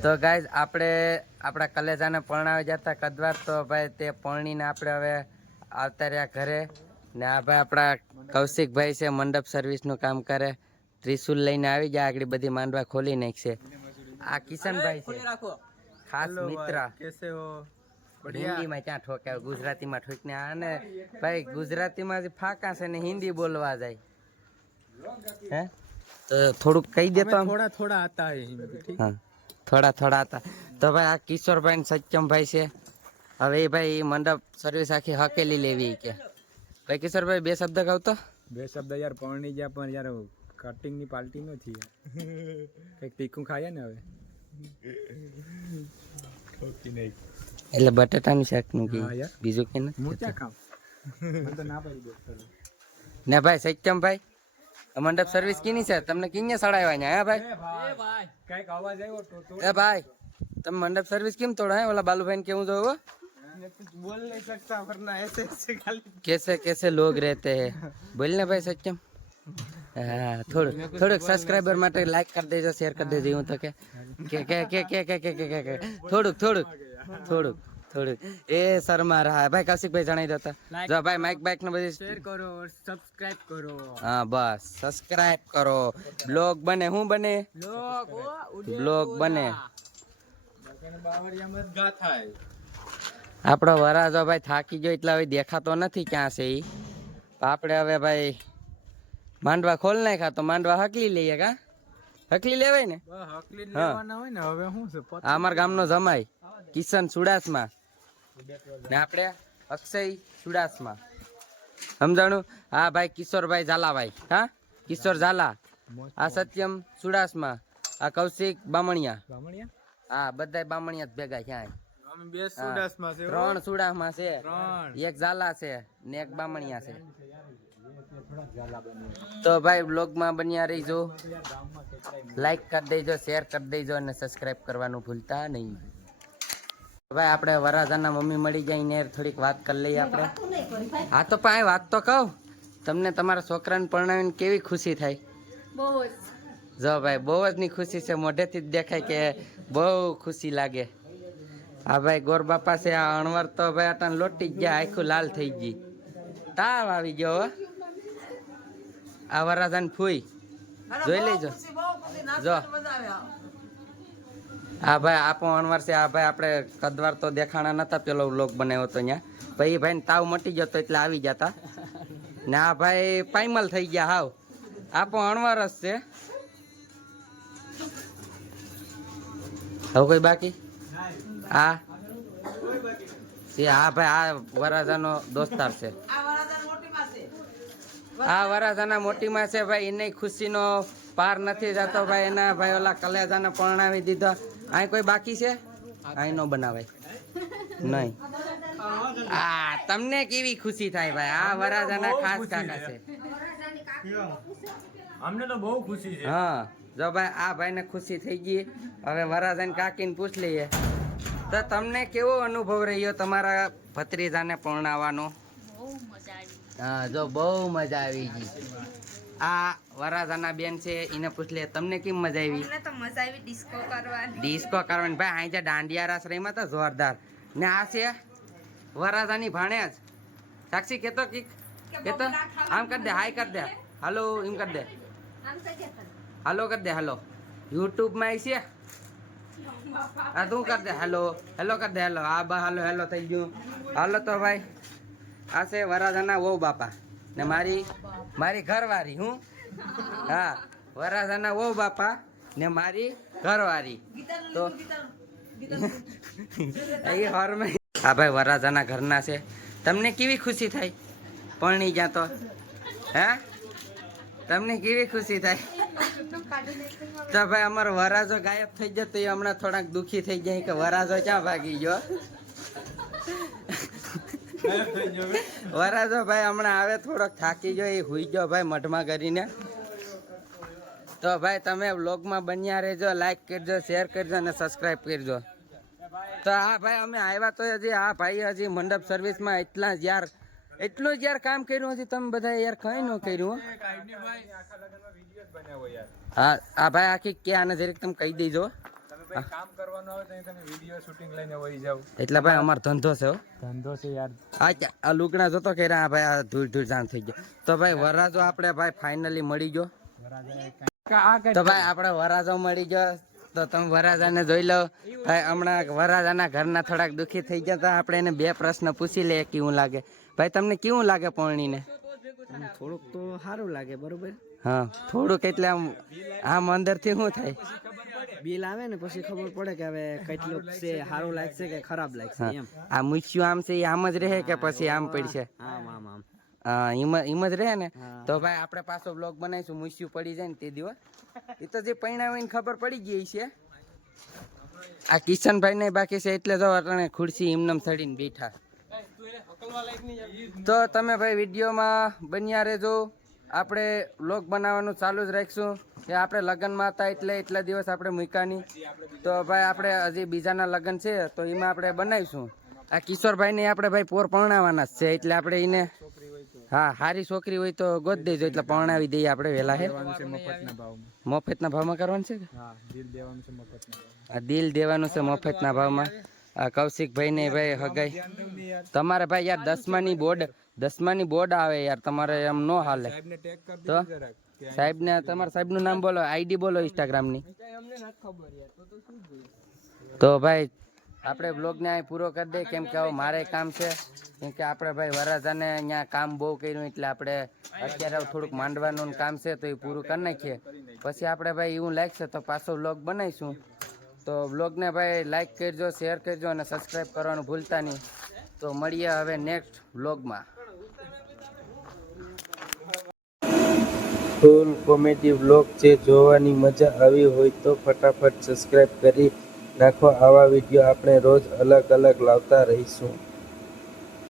તો ગાઈઝ આપણે આપણા કલેજાને પરણાવી જતા કદવાર તો ભાઈ તે પરણીને આપણે હવે આવતા રહ્યા ઘરે ને આ ભાઈ આપણા કૌશિકભાઈ છે મંડપ સર્વિસનું કામ કરે ત્રિશુલ લઈને આવી જાય આગળ બધી માંડવા ખોલી નાખશે આ કિશનભાઈ છે ખાસ મિત્ર હિન્દીમાં ક્યાં ઠોકાય ગુજરાતીમાં ઠોકને આને ભાઈ ગુજરાતીમાં જે ફાકા છે ને હિન્દી બોલવા જાય હે તો થોડુંક કહી દેતો થોડા થોડા આતા હે હા થોડા થોડા હતા તો ભાઈ આ કિશોરભાઈ ને સત્યમભાઈ છે હવે એ ભાઈ મંડપ સર્વિસ આખી હકેલી લેવી કે ભાઈ કિશોરભાઈ બે શબ્દ કહો તો બે શબ્દ યાર પરણી ગયા પણ યાર કટિંગ ની પાર્ટી નથી કઈક તીખું ખાય ને હવે ઓકે નહીં એટલે બટાટાનું શાક નું કે બીજું કે હું ક્યાં ખાવ મને તો ના પડી દે ને ભાઈ સત્યમભાઈ મંડપ સર્વિસ કીની છે તમને કિને સડાવ્યા હે ભાઈ કઈક અવાજ આવ્યો તો એ ભાઈ તમે મંડપ સર્વિસ કેમ તોડો હે ઓલા बालू भाई કેવું જોવો बोल नहीं सकता वरना ऐसे ऐसे खाली कैसे लोग रहते हैं बोलने भाई सत्यम हाँ થોડુંક સબસ્ક્રાઇબર માટે લાઈક કરી દેજો શેર કરી દેજો હું તો કે થોડુંક એ શર્મા રહા ભાઈ કૌશિકભાઈ જણાવી દેતા જો ભાઈ માઇક બાઇક ને બધી शेयर करो और सब्सक्राइब करो હા બસ સબસ્ક્રાઇબ કરો બ્લોગ બને શું બને બ્લોગ બને બાવરિયા મત ગા થાય આપણો વરાજો ભાઈ થાકી ગયો એટલે હવે દેખાતો નથી ક્યાં છે ઈ આપણે હવે ભાઈ માંડવા ખોલ નાખ્યા તો માંડવા હકલી લઈએ કા હકલી લેવાય ને હકલી લેવાના હોય ને હવે શું છે આ અમારા ગામનો જમાઈ કિશન સુડાસમાં ને આપણે અક્ષય સુડાસમાં સમજાણું હા ભાઈ કિશોરભાઈ ઝાલાભાઈ હા કિશોર ઝાલા આ સત્યમ સુડાસમાં આ કૌશિક બામણિયા હા બધા બામણિયા જ ભેગા ક્યાં બે સુડાસમાં છે 3 સુડાસમાં છે એક ઝાલા છે ને એક બામણિયા છે તો ભાઈ બ્લોગમાં બન્યા રહીજો લાઈક કરી દેજો શેર કરી દેજો અને સબસ્ક્રાઇબ કરવાનું ભૂલતા નહીં ભાઈ આપણે વરાજાના મમ્મી મળી જાય ને થોડીક વાત કરી લઈએ આપણે હા તો પણ વાત તો કહું તમને તમારા છોકરાને પરણાવીને કેવી ખુશી થાય જો ભાઈ બહુ જ ની ખુશી છે મોઢેથી જ દેખાય કે બહુ ખુશી લાગે હા ભાઈ ગોર બાપા છે આ અણવર તો ભાઈ અટાણ લોટી જ ગયા આખું લાલ થઈ ગઈ તાવ આવી ગયો હો આ વરાજાને ફૂઈ જોઈ લેજો જો હા ભાઈ આપો અણવાર છે આ ભાઈ આપણે કદવાર તો દેખાણા નતા પેલો વ્લોગ બનાવ્યો તો અહીંયા ભાઈ ભાઈ ને તાવ મટી જતો એટલે આવી જતા ને આ ભાઈ પાયમલ થઈ ગયા હાવ આપો અણવાર જ છે હવે કોઈ બાકી હા હા ભાઈ આ વરાજાનો દોસ્તાર છે આ વરાજાના મોટીમાં છે ભાઈ એને ખુશીનો પાર નથી જતો ભાઈ એના ભાઈ ઓલા કલેજાને પરણાવી દીધો અહીં કોઈ બાકી છે અહીં નો બનાવાય નહીં આ તમને કેવી ખુશી થાય ભાઈ આ વરાજાના ખાસ કાકા છે અમને તો બહુ ખુશી છે હા જો ભાઈ આ ભાઈને ખુશી થઈ ગઈ હવે વરાજાને કાકીને પૂછ લઈએ તો તમને કેવો અનુભવ રહ્યો તમારા ભત્રીજાને પરણાવવાનો હા જો બહુ મજા આવી ગઈ આ વરાજાના બેન છે એને પૂછ લે તમને કેમ મજા આવી ડિસ્કો કરવાની ભાઈ અહીં જે દાંડિયા રાસ રહીમાં તો જોરદાર ને આ છે વરાજાની ભાણેજ સાક્ષી કેતો કેતો આમ કરી દે હાય કરી દે હાલો એમ કરી દે હાલો કરી દે હાલો યુટ્યુબ માં આવી છે આ તું કરી દે હેલો હેલો કરી દે હેલો આ બા હાલો હેલો થઈ ગયું હાલો તો ભાઈ આ છે વરાજાના વહુ બાપા ને મારી ઘરવાળી હું હા વરાજાના વહુ બાપા ને મારી ઘરવાળી તો એ હરમે હા ભાઈ વરાજાના ઘરના છે તમને કેવી ખુશી થાય પરણી જ્યાં તો હે તમને કેવી ખુશી થાય તો ભાઈ અમારો વરાજો ગાયબ થઈ જતો એ હમણાં થોડાક દુખી થઈ જાય કે વરાજો ક્યાં ભાગી ગયો વરાજો ભાઈ હમણાં આવે થોડોક થાકી ગયો એ હુઈ ગયો ભાઈ મઢમાં કરીને તો ભાઈ તમે વ્લોગમાં બન્યા રહેજો લાઈક કરજો શેર કરજો અને સબસ્ક્રાઇબ કરજો તો હા ભાઈ અમે આવ્યા તો હજી આ ભાઈ હજી મંડપ સર્વિસમાં એટલું જ યાર કામ કર્યું હજી તમે બધા યાર કઈ ન કર્યું હા ભાઈ આખી કે આને જરીક તમે કહી દેજો ભાઈ કામ કરવાનું આવે તો તમે વિડીયો શૂટિંગ લઈને વહી જાવ. એટલે ભાઈ અમારો ધંધો છે હો. ધંધો છે યાર. આ લુગડા જોતો કે આ ભાઈ આ ધૂળ જાણ થઈ ગયો. તો ભાઈ વરાજો આપણે ભાઈ ફાઇનલી મળી ગયો. તો ભાઈ આપણે વરાજો મળી ગયો. તો તમે વરાજાને જોઈ લો. ભાઈ હમણાં વરાજાના ઘરના થોડાક દુઃખી થઈ ગયા હતા. આપણે એને 2 પ્રશ્ન પૂછી લઈએ કેવું લાગે. ભાઈ તમને કેવું લાગે પરણીને? થોડુંક તો સારું લાગે બરોબર. હા થોડુંક એટલે આમ અંદરથી શું થાય? બિલ આવે ને પછી ખબર પડે કે હવે કેટલું છે, સારું લાગશે કે ખરાબ લાગશે એમ. આ મૂછ્યું આમ છે એ આમ જ રહે કે પછી આમ પડશે? આમ આમ આમ એમ જ રહે ને. તો ભાઈ આપણે પાછો બ્લોગ બનાવીશું. મૂછ્યું પડી જાય ને તે દિવસ. એ તો જે પૈણાવીને ખબર પડી ગઈ છે. આ કિશનભાઈ ને બાકી છે એટલે જો અટાણે ખુરશી એમનેમ ચડીને બેઠા. તો તમે ભાઈ વિડીયોમાં બન્યા રહેજો. આપણે વ્લોગ બનાવવાનું ચાલુ જ રાખીશું. કે આપણે લગ્નમાં હતા એટલે એટલા દિવસ આપણે મૂક્યા નહીં. તો ભાઈ આપણે હજી બીજાના લગ્ન છે તો એમાં આપણે બનાવીશું. આ કિશોરભાઈને આપણે ભાઈ પોર પરણાવવાના જ છે એટલે આપણે એને હા સારી છોકરી હોય તો ગોત દેજો એટલે પરણાવી દઈએ આપણે વહેલા. હે મફતના ભાવમાં કરવાનું છે કે દિલ દેવાનું છે મફતના ભાવમાં. આ કૌશિકભાઈ ને ભાઈ હગાઈ તમારે ભાઈ યાર 10માની બોર્ડ આવે યાર તમારે એમ નો હાલે. તો સાહેબ ને તમારા સાહેબ નું નામ બોલો, આઈડી બોલો ઇન્સ્ટાગ્રામ ની. તો ભાઈ આપણે બ્લોગ ને અહીં પૂરો કરી દઈએ કેમ કે હવે મારે કામ છે. કેમ કે આપણે ભાઈ વરાજાને અહીંયા કામ બહુ કર્યું એટલે આપણે અત્યારે થોડુંક માંડવાનું કામ છે તો એ પૂરું કરી નાખીએ. પછી આપણે ભાઈ એવું લાગશે તો પાછો બ્લોગ બનાવીશું. તો બ્લોગને ભાઈ લાઈક કરજો, શેર કરજો અને સબસ્ક્રાઈબ કરવાનું ભૂલતા નહીં. તો મળીએ હવે નેક્સ્ટ બ્લોગમાં. ફૂલ કોમેડી બ્લોગ જે જોવાની મજા આવી હોય તો ફટાફટ સબસ્ક્રાઈબ કરી નાખો. આવા વિડીયો આપણે રોજ અલગ અલગ લાવતા રહીશું.